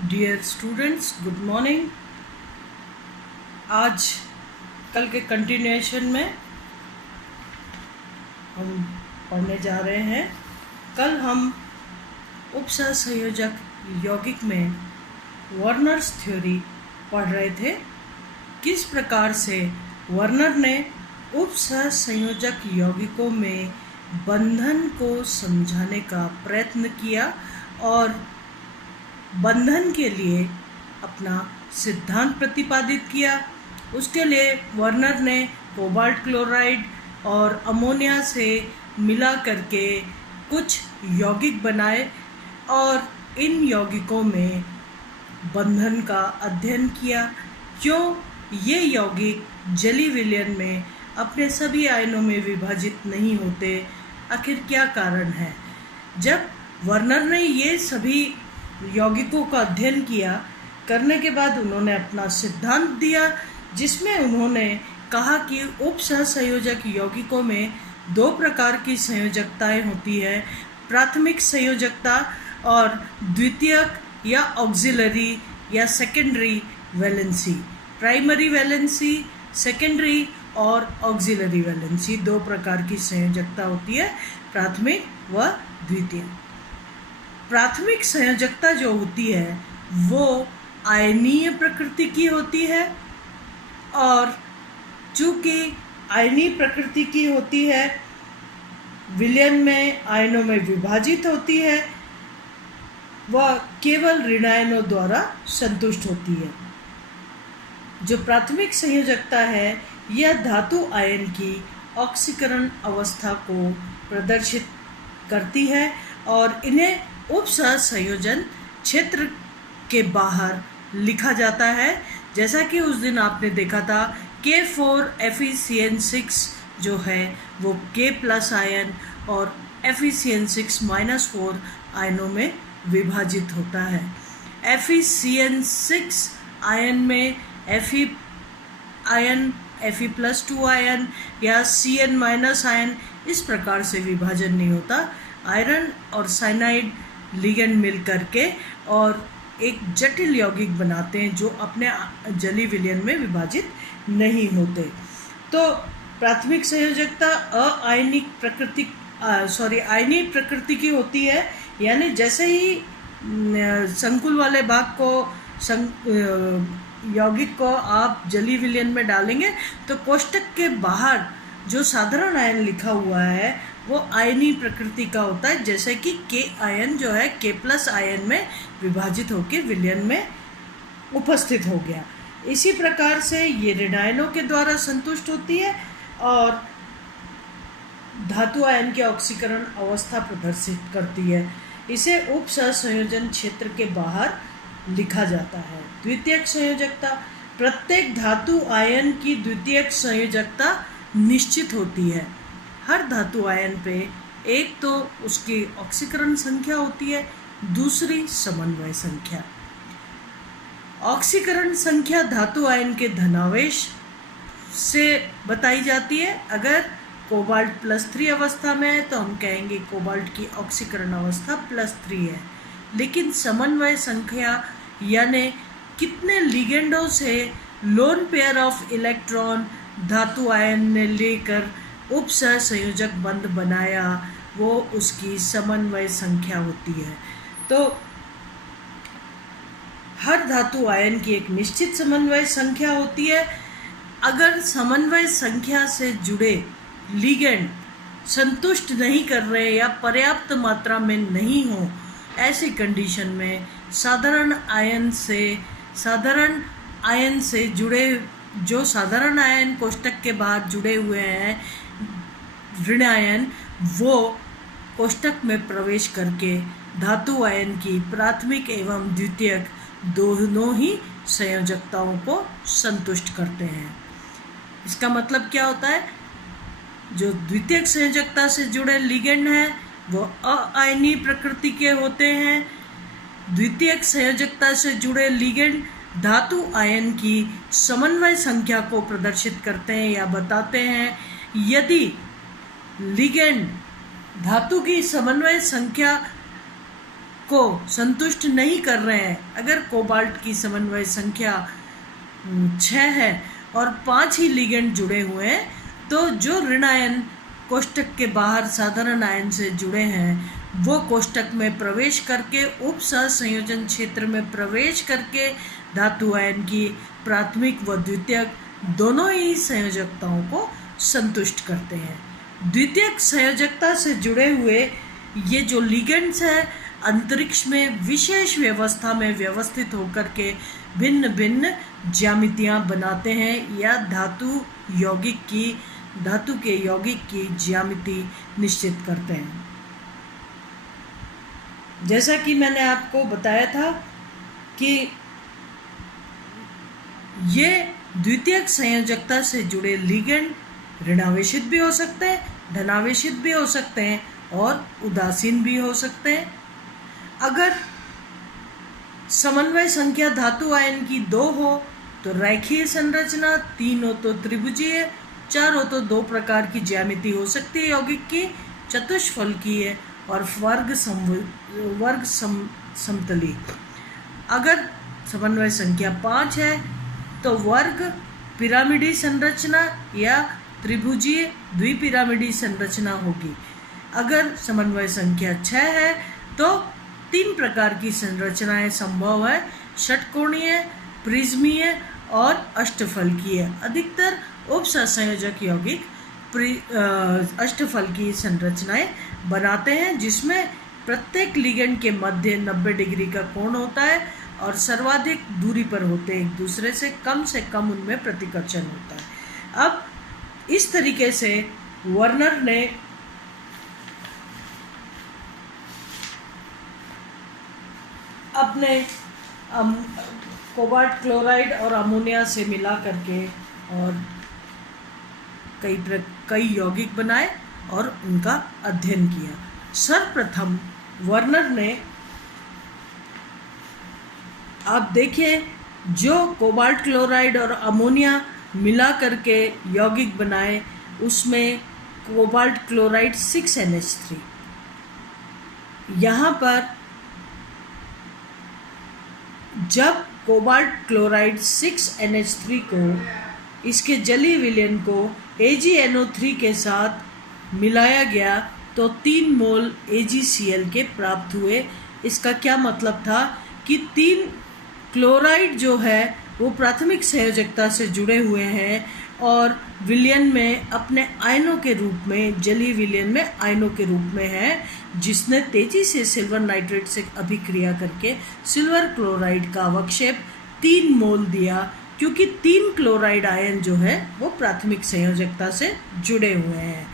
Dear students, good morning. आज कल के कंटिन्यूएशन में हम पढ़ने जा रहे हैं। कल हम उपसहसंयोजक यौगिक में वर्नर्स थ्योरी पढ़ रहे थे। किस प्रकार से वर्नर ने उपसहसंयोजक यौगिकों में बंधन को समझाने का प्रयत्न किया और बंधन के लिए अपना सिद्धांत प्रतिपादित किया। उसके लिए वर्नर ने कोबाल्ट क्लोराइड और अमोनिया से मिला करके कुछ यौगिक बनाए और इन यौगिकों में बंधन का अध्ययन किया। क्यों ये यौगिक जली विलयन में अपने सभी आयनों में विभाजित नहीं होते, आखिर क्या कारण है। जब वर्नर ने ये सभी यौगिकों का अध्ययन किया, करने के बाद उन्होंने अपना सिद्धांत दिया, जिसमें उन्होंने कहा कि उपसहसंयोजक यौगिकों में दो प्रकार की संयोजकताएं होती है, प्राथमिक संयोजकता और द्वितीयक या ऑक्सिलरी या secondary valency. Primary valency, secondary और ऑक्सिलरी वैलेंसी, दो प्रकार की संयोजकता होती है, प्राथमिक व द्वितीय। प्राथमिक संयोजकता जो होती है वो आयनीय प्रकृति की होती है और चूँकि आयनीय प्रकृति की होती है, विलयन में आयनों में विभाजित होती है, वह केवल ऋणायनों द्वारा संतुष्ट होती है। जो प्राथमिक संयोजकता है यह धातु आयन की ऑक्सीकरण अवस्था को प्रदर्शित करती है और इन्हें उपसहसंयोजन क्षेत्र के बाहर लिखा जाता है। जैसा कि उस दिन आपने देखा था, K4FeCN6 जो है वो K+ आयन और FeCN6-4 आयनों में विभाजित होता है। FeCN6 आयन में Fe आयन, Fe+2 आयन या Cn- आयन इस प्रकार से विभाजन नहीं होता। आयरन और साइनाइड लिगेंड मिल करके और एक जटिल यौगिक बनाते हैं जो अपने जली विलयन में विभाजित नहीं होते। तो प्राथमिक संयोजकता आयनिक प्रकृति की होती है, यानी जैसे ही संकुल वाले भाग को यौगिक को आप जली विलयन में डालेंगे तो कोष्टक के बाहर जो साधारण आयन लिखा हुआ है वो आयनीय प्रकृति का होता है, जैसे कि K आयन जो है K+ आयन में विभाजित होकर विलयन में उपस्थित हो गया। इसी प्रकार से ये ऋणायनों के द्वारा संतुष्ट होती है और धातु आयन की ऑक्सीकरण अवस्था प्रदर्शित करती है। इसे उपसहसंयोजन क्षेत्र के बाहर लिखा जाता है। द्वितीयक संयोजकता, प्रत्येक धातु आयन की द्वितीयक संयोजकता निश्चित होती है। हर धातु आयन पे एक तो उसकी ऑक्सीकरण संख्या होती है, दूसरी समन्वय संख्या। ऑक्सीकरण संख्या धातु आयन के धनावेश से बताई जाती है। अगर कोबाल्ट +3 अवस्था में है तो हम कहेंगे कोबाल्ट की ऑक्सीकरण अवस्था +3 है। लेकिन समन्वय संख्या यानी कितने लिगेंडों से लोन पेयर ऑफ इलेक्ट्रॉन धातु आयन ने लेकर उपसहसंयोजक बंध बनाया, वो उसकी समन्वय संख्या होती है। तो हर धातु आयन की एक निश्चित समन्वय संख्या होती है। अगर समन्वय संख्या से जुड़े लिगेंड संतुष्ट नहीं कर रहे या पर्याप्त मात्रा में नहीं हो, ऐसी कंडीशन में साधारण आयन से जुड़े जो साधारण आयन कोष्टक के बाहर जुड़े हुए हैं ऋणायन, वो कोष्टक में प्रवेश करके धातु आयन की प्राथमिक एवं द्वितीयक दोनों ही संयोजकताओं को संतुष्ट करते हैं। इसका मतलब क्या होता है, जो द्वितीयक संयोजकता से जुड़े लिगेंड हैं वो अआयनीय प्रकृति के होते हैं। द्वितीयक संयोजकता से जुड़े लिगेंड धातु आयन की समन्वय संख्या को प्रदर्शित करते हैं या बताते हैं। यदि लिगेंड धातु की समन्वय संख्या को संतुष्ट नहीं कर रहे हैं, अगर कोबाल्ट की समन्वय संख्या 6 है और 5 ही लिगेंड जुड़े हुए हैं, तो जो ऋण आयन कोष्टक के बाहर साधारण आयन से जुड़े हैं वो कोष्टक में प्रवेश करके उप सहसंयोजन क्षेत्र में प्रवेश करके धातु आयन की प्राथमिक व द्वितीयक दोनों ही संयोजकताओं को संतुष्ट करते हैं। द्वितीयक संयोजकता से जुड़े हुए ये जो लिगेंड्स हैं अंतरिक्ष में विशेष व्यवस्था में व्यवस्थित होकर के भिन्न भिन्न ज्यामितियां बनाते हैं या धातु के यौगिक की ज्यामिति निश्चित करते हैं। जैसा कि मैंने आपको बताया था कि ये द्वितीयक संयोजकता से जुड़े लिगेंड ऋणावेशित भी हो सकते हैं, धनावेशित भी हो सकते हैं और उदासीन भी हो सकते हैं। अगर समन्वय संख्या धातु आयन की 2 हो तो रेखीय संरचना, 3 हो तो त्रिभुजीय, 4 हो तो 2 प्रकार की ज्यामिति हो सकती है यौगिक की, चतुष्फलकीय और वर्ग समतली। अगर समन्वय संख्या 5 है तो वर्ग पिरामिडी संरचना या त्रिभुजीय द्विपिरामिडी संरचना होगी। अगर समन्वय संख्या 6 है तो 3 प्रकार की संरचनाएं संभव है, षटकोणीय, प्रिज्मीय और अष्टफलकीय। अधिकतर उप सहसंयोजक यौगिक अष्टफलकीय संरचनाएं बनाते हैं जिसमें प्रत्येक लिगेंड के मध्य 90 डिग्री का कोण होता है और सर्वाधिक दूरी पर होते हैं, एक दूसरे से कम उनमें प्रतिकर्षण होता है। अब इस तरीके से वर्नर ने अपने कोबाल्ट क्लोराइड और अमोनिया से मिला करके और कई यौगिक बनाए और उनका अध्ययन किया। सर्वप्रथम वर्नर ने, आप देखिए, जो कोबाल्ट क्लोराइड और अमोनिया मिला करके यौगिक बनाए उसमें कोबाल्ट क्लोराइड 6NH3, यहाँ पर जब कोबाल्ट क्लोराइड 6NH3 को इसके जलीय विलयन को AgNO3 के साथ मिलाया गया तो 3 मोल AgCl के प्राप्त हुए। इसका क्या मतलब था कि 3 क्लोराइड जो है वो प्राथमिक संयोजकता से जुड़े हुए हैं और विलयन में अपने आयनों के रूप में, जलीय विलयन में आयनों के रूप में है, जिसने तेजी से सिल्वर नाइट्रेट से अभिक्रिया करके सिल्वर क्लोराइड का अवक्षेप 3 मोल दिया, क्योंकि 3 क्लोराइड आयन जो है वो प्राथमिक संयोजकता से जुड़े हुए हैं।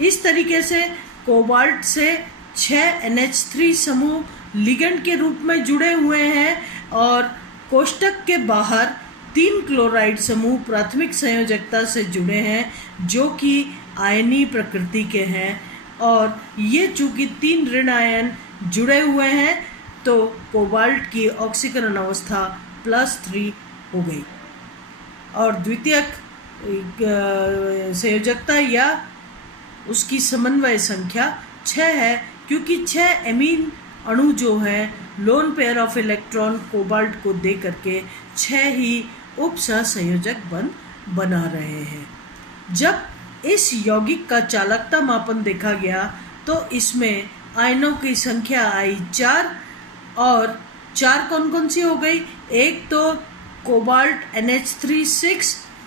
इस तरीके से कोबाल्ट से 6NH3 समूह लिगेंड के रूप में जुड़े हुए हैं और कोष्टक के बाहर 3 क्लोराइड समूह प्राथमिक संयोजकता से जुड़े हैं जो कि आयनीय प्रकृति के हैं, और ये चूंकि 3 ऋण आयन जुड़े हुए हैं तो कोबाल्ट की ऑक्सीकरण अवस्था +3 हो गई और द्वितीयक संयोजकता या उसकी समन्वय संख्या 6 है, क्योंकि 6 एमीन अणु जो है lone pair of electron cobalt को दे करके 6 ही उप सहसंयोजक बना रहे हैं। जब इस यौगिक का चालकता मापन देखा गया तो इसमें आयनों की संख्या आई 4, और 4 कौन कौन सी हो गई? एक तो कोबाल्ट NH3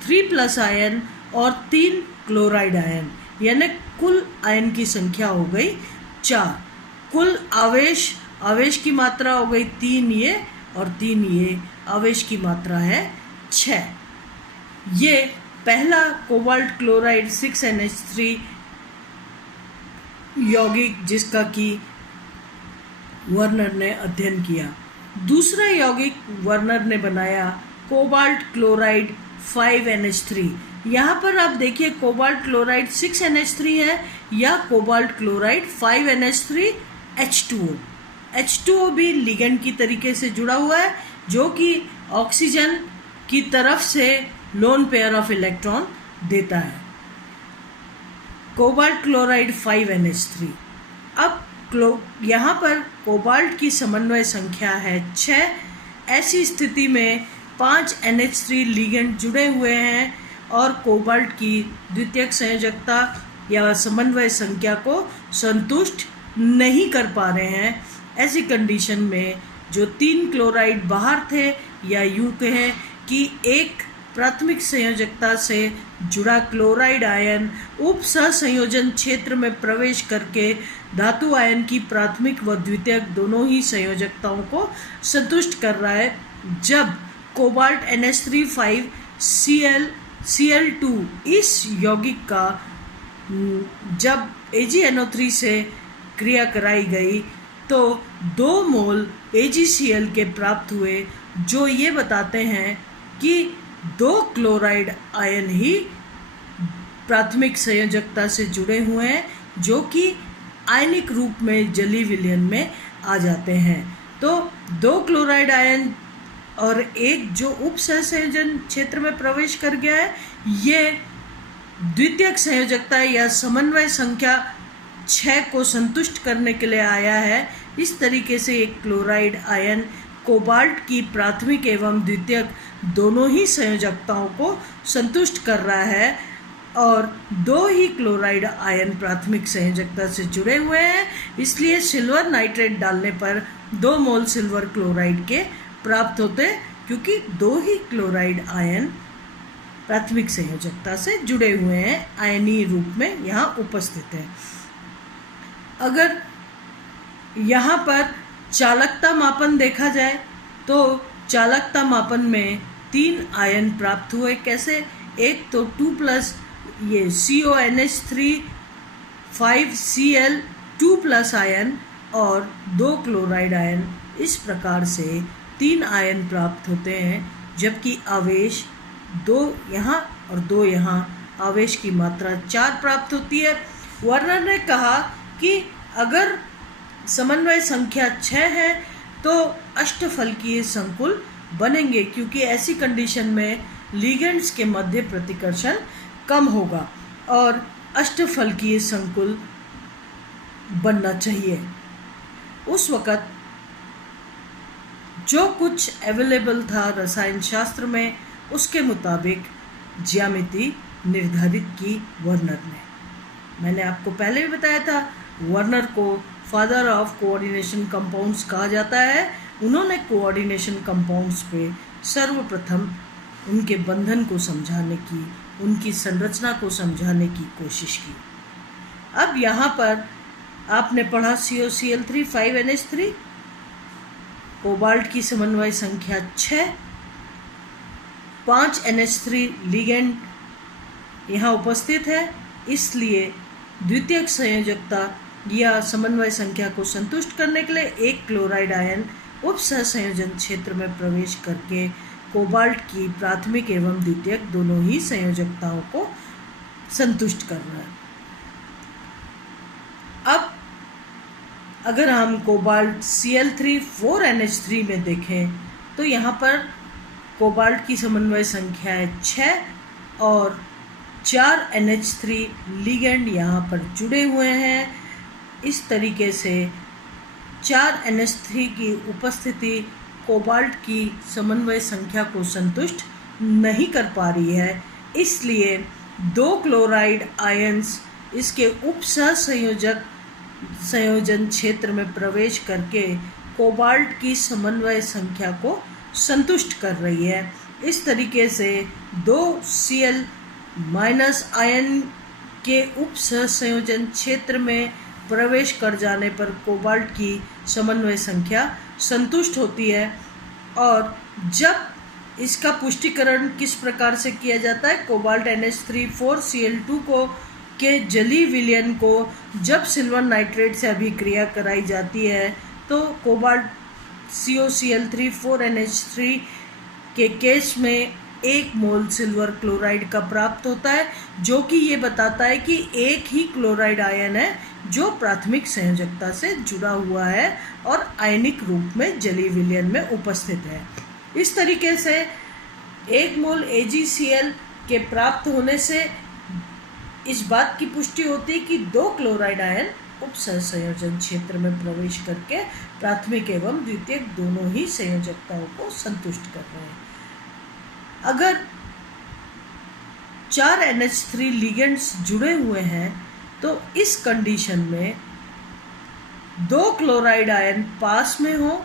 3+ आयन और 3 क्लोराइड आयन, यानी कुल आयन की संख्या हो गई 4। कुल आवेश की मात्रा हो गई 3 ये और 3 ये, आवेश की मात्रा है 6। ये पहला कोबाल्ट क्लोराइड 6NH3 यौगिक जिसका कि वर्नर ने अध्ययन किया। दूसरा यौगिक वर्नर ने बनाया कोबाल्ट क्लोराइड 5NH3। यहाँ पर आप देखिए कोबाल्ट क्लोराइड 6NH3 है या cobalt chloride 5NH3 H2O। H2O भी लिगेंड की तरीके से जुड़ा हुआ है जो कि ऑक्सीजन की तरफ से लोन पेयर ऑफ इलेक्ट्रॉन देता है। Cobalt chloride 5NH3। अब यहाँ पर कोबाल्ट की समन्वय संख्या है 6। ऐसी स्थिति में 5 NH3 लिगेंड जुड़े हुए हैं और कोबाल्ट की द्वितीयक संयोजकता या समन्वय संख्या को संतुष्ट नहीं कर पा रहे हैं। ऐसी कंडीशन में जो 3 क्लोराइड बाहर थे, या यूं कहें कि एक प्राथमिक संयोजकता से जुड़ा क्लोराइड आयन उप सहसंयोजन क्षेत्र में प्रवेश करके धातु आयन की प्राथमिक व द्वितीयक दोनों ही संयोजकताओं को संतुष्ट कर रहा है। जब कोबाल्ट NH3 Cl2 इस यौगिक का जब AgNO3 से क्रिया कराई गई तो 2 मोल AgCl के प्राप्त हुए, जो ये बताते हैं कि 2 क्लोराइड आयन ही प्राथमिक संयोजकता से जुड़े हुए हैं, जो कि आयनिक रूप में जलीय विलयन में आ जाते हैं। तो 2 क्लोराइड आयन और एक जो उप सहसंयोजन क्षेत्र में प्रवेश कर गया है, ये द्वितीयक संयोजकता या समन्वय संख्या 6 को संतुष्ट करने के लिए आया है। इस तरीके से एक क्लोराइड आयन कोबाल्ट की प्राथमिक एवं द्वितीयक दोनों ही संयोजकताओं को संतुष्ट कर रहा है और 2 ही क्लोराइड आयन प्राथमिक संयोजकता से जुड़े हुए हैं। इसलिए सिल्वर नाइट्रेट डालने पर 2 मोल सिल्वर क्लोराइड के प्राप्त होते हैं, क्योंकि 2 ही क्लोराइड आयन प्राथमिक संयोजकता से जुड़े हुए हैं, आयनीय रूप में यहाँ उपस्थित हैं। अगर यहाँ पर चालकता मापन देखा जाए तो चालकता मापन में 3 आयन प्राप्त हुए। कैसे? एक तो 2+ ये CONH3 5Cl2+ आयन और 2 क्लोराइड आयन। इस प्रकार से 3 आयन प्राप्त होते हैं, जबकि आवेश 2 यहाँ और 2 यहाँ, आवेश की मात्रा 4 प्राप्त होती है। वर्नर ने कहा कि अगर समन्वय संख्या 6 है तो अष्टफलकीय संकुल बनेंगे, क्योंकि ऐसी कंडीशन में लिगेंड्स के मध्य प्रतिकर्षण कम होगा और अष्टफलकीय संकुल बनना चाहिए। उस वक़्त जो कुछ अवेलेबल था रसायन शास्त्र में, उसके मुताबिक ज्यामिति निर्धारित की वर्नर ने। मैंने आपको पहले भी बताया था, वर्नर को फादर ऑफ कोऑर्डिनेशन कंपाउंड्स कहा जाता है। उन्होंने कोऑर्डिनेशन कंपाउंड्स पे सर्वप्रथम उनके बंधन को समझाने की, उनकी संरचना को समझाने की कोशिश की। अब यहाँ पर आपने पढ़ा COCl3 5NH3, कोबाल्ट की समन्वय संख्या 6, 5 NH3 लिगेंड यहाँ उपस्थित है। इसलिए द्वितीयक संयोजकता या समन्वय संख्या को संतुष्ट करने के लिए एक क्लोराइड आयन उप सहसंयोजन क्षेत्र में प्रवेश करके कोबाल्ट की प्राथमिक एवं द्वितीयक दोनों ही संयोजकताओं को संतुष्ट कर रहा है। अब अगर हम कोबाल्ट Cl3 4NH3 में देखें तो यहाँ पर कोबाल्ट की समन्वय संख्या है 6 और 4 NH3 लिगेंड यहाँ पर जुड़े हुए हैं। इस तरीके से 4 NH3 की उपस्थिति कोबाल्ट की समन्वय संख्या को संतुष्ट नहीं कर पा रही है। इसलिए 2 क्लोराइड आयंस इसके उप संयोजन क्षेत्र में प्रवेश करके कोबाल्ट की समन्वय संख्या को संतुष्ट कर रही है। इस तरीके से 2 Cl- आयन के उप संयोजन क्षेत्र में प्रवेश कर जाने पर कोबाल्ट की समन्वय संख्या संतुष्ट होती है। और जब इसका पुष्टिकरण किस प्रकार से किया जाता है, कोबाल्ट NH3 को के जलीय विलयन को जब सिल्वर नाइट्रेट से अभिक्रिया कराई जाती है तो कोबाल्ट COCl3 4NH3 के केस में 1 मोल सिल्वर क्लोराइड का प्राप्त होता है, जो कि ये बताता है कि एक ही क्लोराइड आयन है जो प्राथमिक संयोजकता से जुड़ा हुआ है और आयनिक रूप में जलीय विलयन में उपस्थित है। इस तरीके से 1 मोल AgCl के प्राप्त होने से इस बात की पुष्टि होती है कि 2 क्लोराइड आयन उप सहसंयोजन क्षेत्र में प्रवेश करके प्राथमिक एवं द्वितीयक दोनों ही संयोजकताओं को संतुष्ट कर रहे हैं। अगर 4 NH3 लिगेंड्स जुड़े हुए हैं तो इस कंडीशन में 2 क्लोराइड आयन पास में हो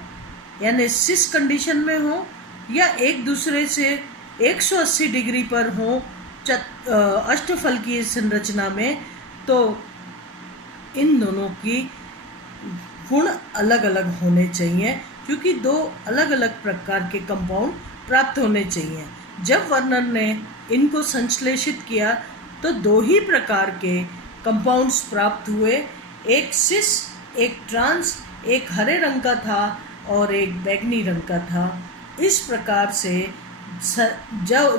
यानी सिस कंडीशन में हो या एक दूसरे से 180 डिग्री पर हो अष्टफल की संरचना में, तो इन दोनों की गुण अलग अलग होने चाहिए क्योंकि 2 अलग अलग प्रकार के कंपाउंड प्राप्त होने चाहिए। जब वर्नर ने इनको संश्लेषित किया तो 2 ही प्रकार के कंपाउंड्स प्राप्त हुए, एक सिस, एक ट्रांस, एक हरे रंग का था और एक बैंगनी रंग का था। इस प्रकार से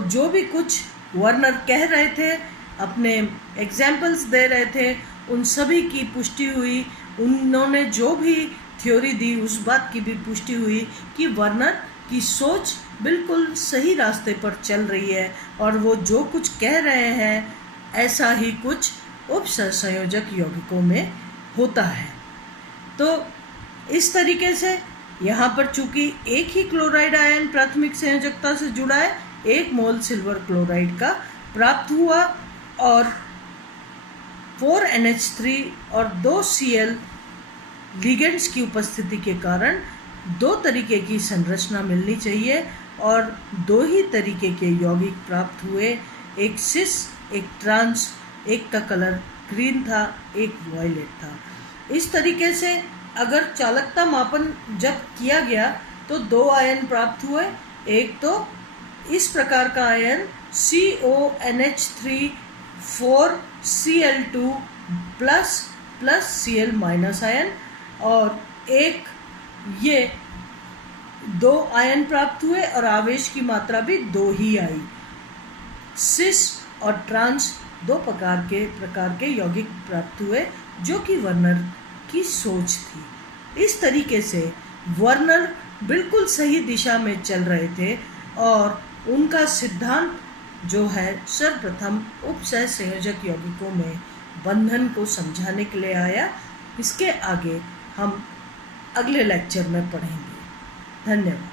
जो भी कुछ वर्नर कह रहे थे, अपने एग्जाम्पल्स दे रहे थे, उन सभी की पुष्टि हुई। उन्होंने जो भी थ्योरी दी उस बात की भी पुष्टि हुई कि वर्नर की सोच बिल्कुल सही रास्ते पर चल रही है और वो जो कुछ कह रहे हैं ऐसा ही कुछ उप सहसंयोजक यौगिकों में होता है। तो इस तरीके से यहाँ पर चूंकि एक ही क्लोराइड आयन प्राथमिक संयोजकता से जुड़ा है, 1 मोल सिल्वर क्लोराइड का प्राप्त हुआ और 4 NH3 और 2 Cl लिगेंड्स की उपस्थिति के कारण 2 तरीके की संरचना मिलनी चाहिए और 2 ही तरीके के यौगिक प्राप्त हुए, एक सिस, एक ट्रांस, एक का कलर ग्रीन था, एक वायलेट था। इस तरीके से अगर चालकता मापन जब किया गया तो 2 आयन प्राप्त हुए। एक तो इस प्रकार का ion CONH3 4Cl2 plus Cl minus ion, और एक ये 2 आयन प्राप्त हुए और आवेश की मात्रा भी 2 ही आई। सिस और ट्रांस 2 प्रकार के यौगिक प्राप्त हुए जो कि वर्नर की सोच थी। इस तरीके से वर्नर बिल्कुल सही दिशा में चल रहे थे और उनका सिद्धांत जो है सर्वप्रथम उप सहसंयोजक यौगिकों में बंधन को समझाने के लिए आया। इसके आगे हम अगले लेक्चर में पढ़ेंगे। धन्यवाद।